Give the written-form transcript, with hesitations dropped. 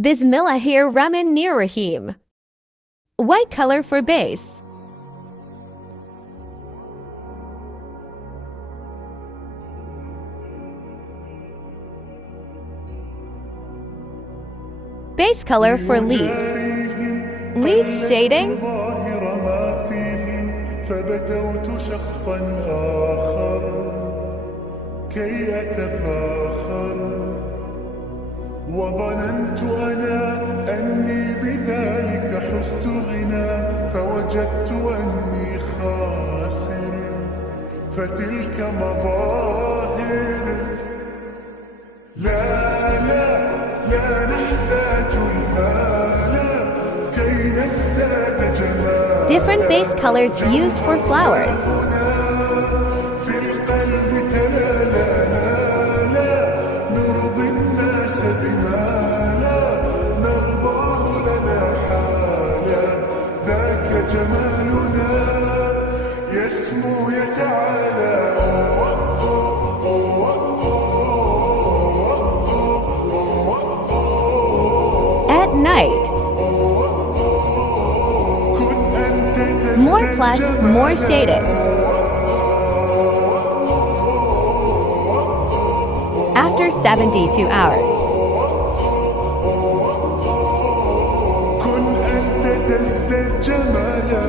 Bismillahirrahmanirrahim. White color for base. Base color for leaf. Leaf shading. فبدوت شخصا آخر كي أتفاخر وظننت أنا أني بذلك حزت غنى فوجدت أني خاسر فتلك مظاهر لا نحتاج المال كي نزداد جمالا. Different base colors used for flowers. في القلب تلالا نرضي الناس بما لا نرضاه لنا حالا ذاك جمالنا يسمو يتعالى. At night. More plus, more shaded. After 72 hours. كن أنت تزداد جمالا.